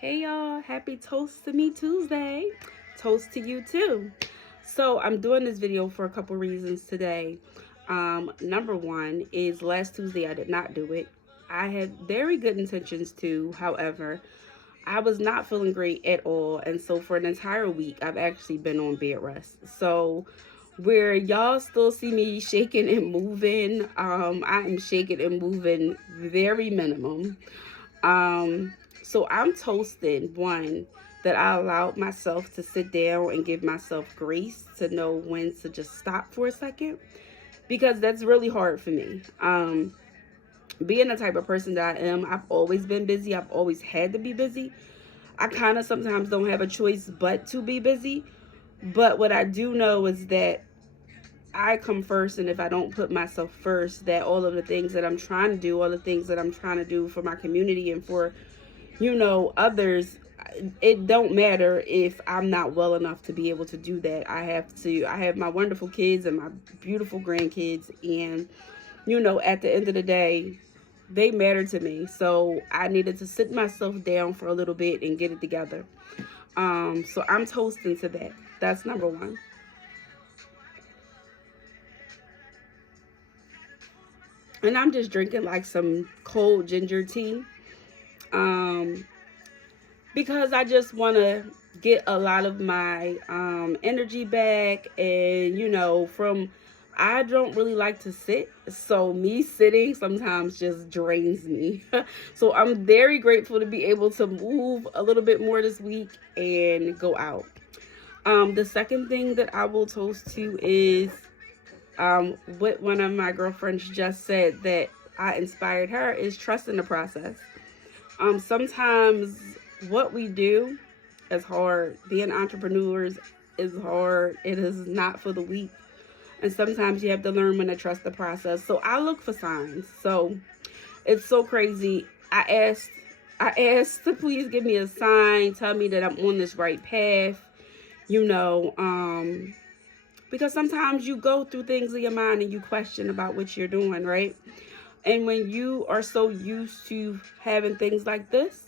Hey y'all, happy Toast to Me Tuesday. Toast to you too. So I'm doing this video for a couple reasons today. Number one is last Tuesday I did not do it. I had very good intentions to, however, I was not feeling great at all. And so for an entire week, I've actually been on bed rest. So where y'all still see me shaking and moving, I am shaking and moving very minimum. So I'm toasting one that I allowed myself to sit down and give myself grace to know when to just stop for a second because that's really hard for me. Being the type of person that I am, I've always been busy. I've always had to be busy. I kind of sometimes don't have a choice but to be busy. But what I do know is that I come first, and if I don't put myself first, that all of the things that I'm trying to do, all the things that I'm trying to do for my community and for others, it don't matter if I'm not well enough to be able to do that. I have my wonderful kids and my beautiful grandkids, and at the end of the day, they matter to me. So I needed to sit myself down for a little bit and get it together. So I'm toasting to that. That's number one. And I'm just drinking like some cold ginger tea. Um, because I just want to get a lot of my energy back. And, from I don't really like to sit. So, me sitting sometimes just drains me. So, I'm very grateful to be able to move a little bit more this week and go out. The second thing that I will toast to is what one of my girlfriends just said that I inspired her is trust in the process. Sometimes what we do is hard. Being entrepreneurs is hard. It is not for the weak. And sometimes you have to learn when to trust the process. So I look for signs. So it's so crazy. I asked to please give me a sign, tell me that I'm on this right path, you know, because sometimes you go through things in your mind and you question about what you're doing, right? And when you are so used to having things like this,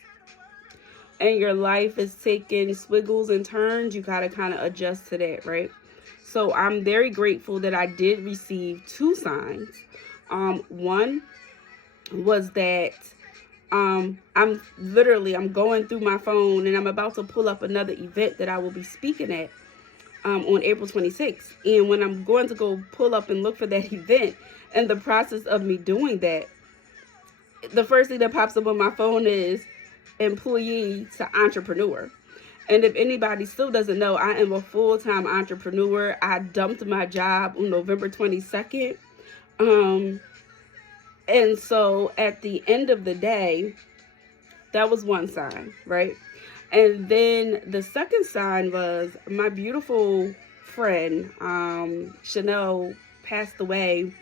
and your life is taking swiggles and turns, you gotta kind of adjust to that, right? So I'm very grateful that I did receive two signs. One was that I'm going through my phone and I'm about to pull up another event that I will be speaking at on April 26th. And when I'm going to go pull up and look for that event, and the process of me doing that, the first thing that pops up on my phone is employee to entrepreneur. And if anybody still doesn't know, I am a full-time entrepreneur. I dumped my job on November 22nd. Um, and so at the end of the day, that was one sign, right? And then the second sign was my beautiful friend, Chanel, passed away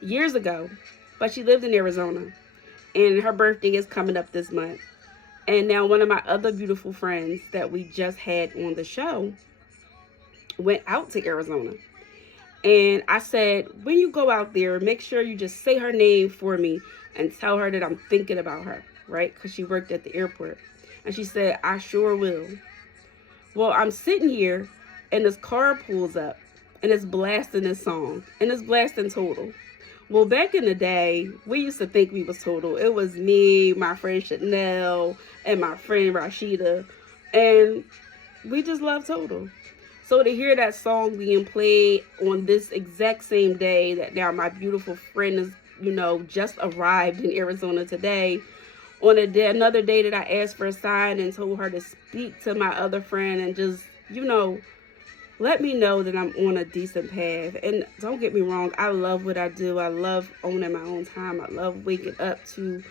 years ago, but she lived in Arizona. And her birthday is coming up this month. And now one of my other beautiful friends that we just had on the show went out to Arizona. And I said, when you go out there, make sure you just say her name for me and tell her that I'm thinking about her, right? Because she worked at the airport. And she said, I sure will. Well, I'm sitting here and this car pulls up and it's blasting this song and it's blasting Total. Well, back in the day, we used to think we was Total. It was me, my friend Chanel, and my friend Rashida. And we just love Total. So to hear that song being played on this exact same day that now my beautiful friend is, just arrived in Arizona today, on another day that I asked for a sign and told her to speak to my other friend and just, let me know that I'm on a decent path. And don't get me wrong, I love what I do. I love owning my own time. I love waking up to,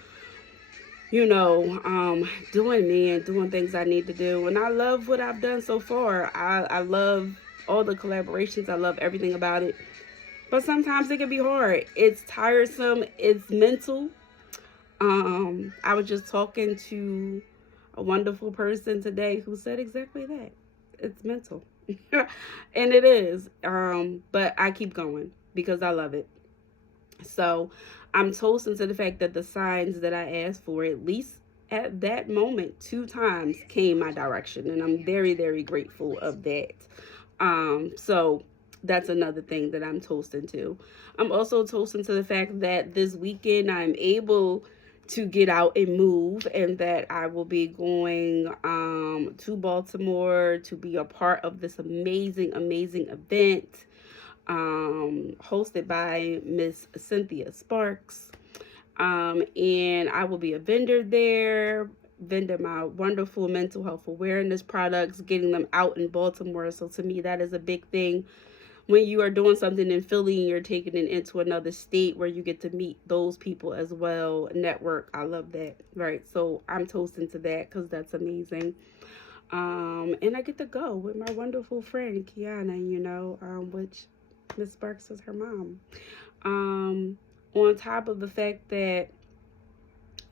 doing me and doing things I need to do. And I love what I've done so far. I love all the collaborations. I love everything about it. But sometimes it can be hard. It's tiresome. It's mental. I was just talking to a wonderful person today who said exactly that. It's mental. And it is. But I keep going because I love it. So I'm toasting to the fact that the signs that I asked for, at least at that moment 2 times came my direction, and I'm very, very grateful of that. So that's another thing that I'm toasting to. I'm also toasting to the fact that this weekend I'm able to get out and move, and that I will be going to Baltimore to be a part of this amazing, amazing event hosted by Miss Cynthia Sparks. And I will be a vendor there, vendor my wonderful mental health awareness products, getting them out in Baltimore. So to me, that is a big thing. When you are doing something in Philly and you're taking it into another state where you get to meet those people as well, network, I love that, right? So I'm toasting to that because that's amazing. And I get to go with my wonderful friend Kiana, which Miss Sparks is her mom. On top of the fact that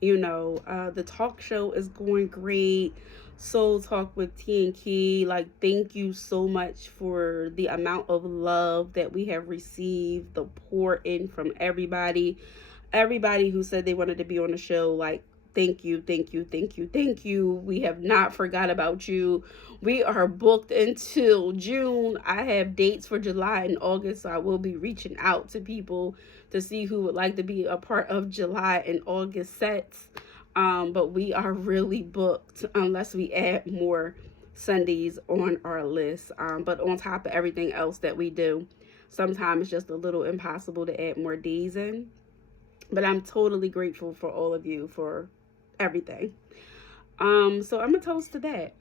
the talk show is going great. Soul Talk with T and Key. Like, thank you so much for the amount of love that we have received, the pour in from everybody. Everybody who said they wanted to be on the show, like, thank you, thank you, thank you, thank you. We have not forgot about you. We are booked until June. I have dates for July and August, so I will be reaching out to people to see who would like to be a part of July and August sets. But we are really booked unless we add more Sundays on our list. But on top of everything else that we do, sometimes it's just a little impossible to add more days in. But I'm totally grateful for all of you for everything. So I'm gonna toast to that.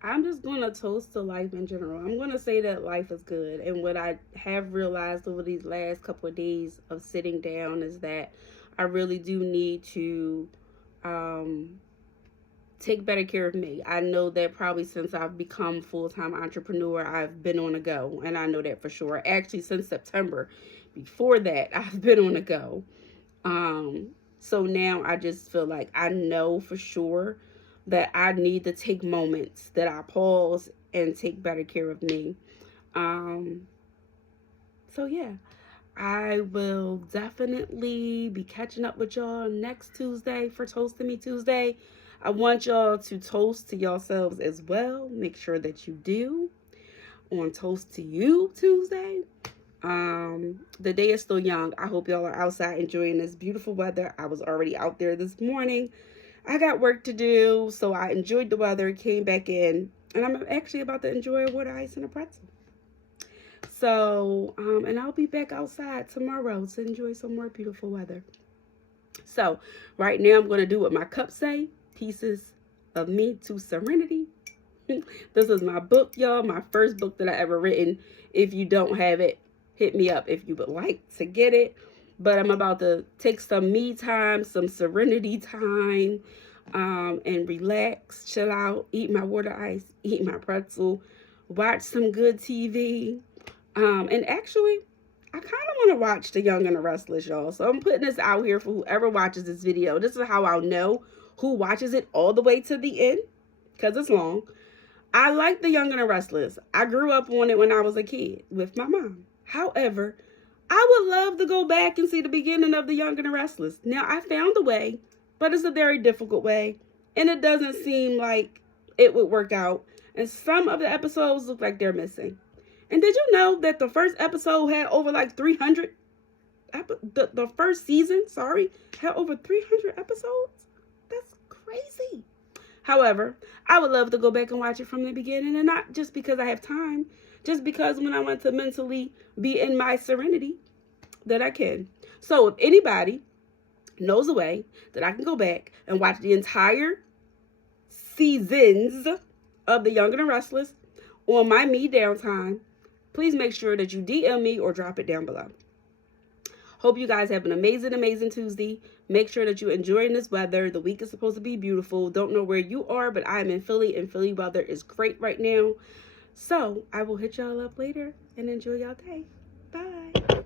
I'm just going to toast to life in general. I'm going to say that life is good. And what I have realized over these last couple of days of sitting down is that I really do need to take better care of me. I know that probably since I've become full-time entrepreneur, I've been on a go. And I know that for sure. Actually, since September. Before that, I've been on a go. So now I just feel like I know for sure that I need to take moments that I pause and take better care of me. So yeah, I will definitely be catching up with y'all next Tuesday for Toast to Me Tuesday. I want y'all to toast to yourselves as well. Make sure that you do on Toast to You Tuesday. The day is still young. I hope y'all are outside enjoying this beautiful weather. I was already out there this morning. I got work to do, so I enjoyed the weather, came back in, and I'm actually about to enjoy a water ice and a pretzel. So, and I'll be back outside tomorrow to enjoy some more beautiful weather. So, right now I'm going to do what my cups say, Pieces of Me to Serenity. This is my book, y'all, my first book that I ever written. If you don't have it, hit me up if you would like to get it. But I'm about to take some me time, some serenity time, and relax, chill out, eat my water ice, eat my pretzel, watch some good TV. And actually, I kind of want to watch The Young and the Restless, y'all. So I'm putting this out here for whoever watches this video. This is how I'll know who watches it all the way to the end, because it's long. I like The Young and the Restless. I grew up on it when I was a kid with my mom. However, I would love to go back and see the beginning of The Young and the Restless. Now, I found a way, but it's a very difficult way, and it doesn't seem like it would work out. And some of the episodes look like they're missing. And did you know that the first episode had over like 300? The first season, had over 300 episodes? That's crazy. However, I would love to go back and watch it from the beginning, and not just because I have time, just because when I want to mentally be in my serenity, that I can. So if anybody knows a way that I can go back and watch the entire seasons of The Young and the Restless on my me downtime, please make sure that you DM me or drop it down below. Hope you guys have an amazing, amazing Tuesday. Make sure that you're enjoying this weather. The week is supposed to be beautiful. Don't know where you are, but I'm in Philly, and Philly weather is great right now. So I will hit y'all up later and enjoy y'all day. Bye.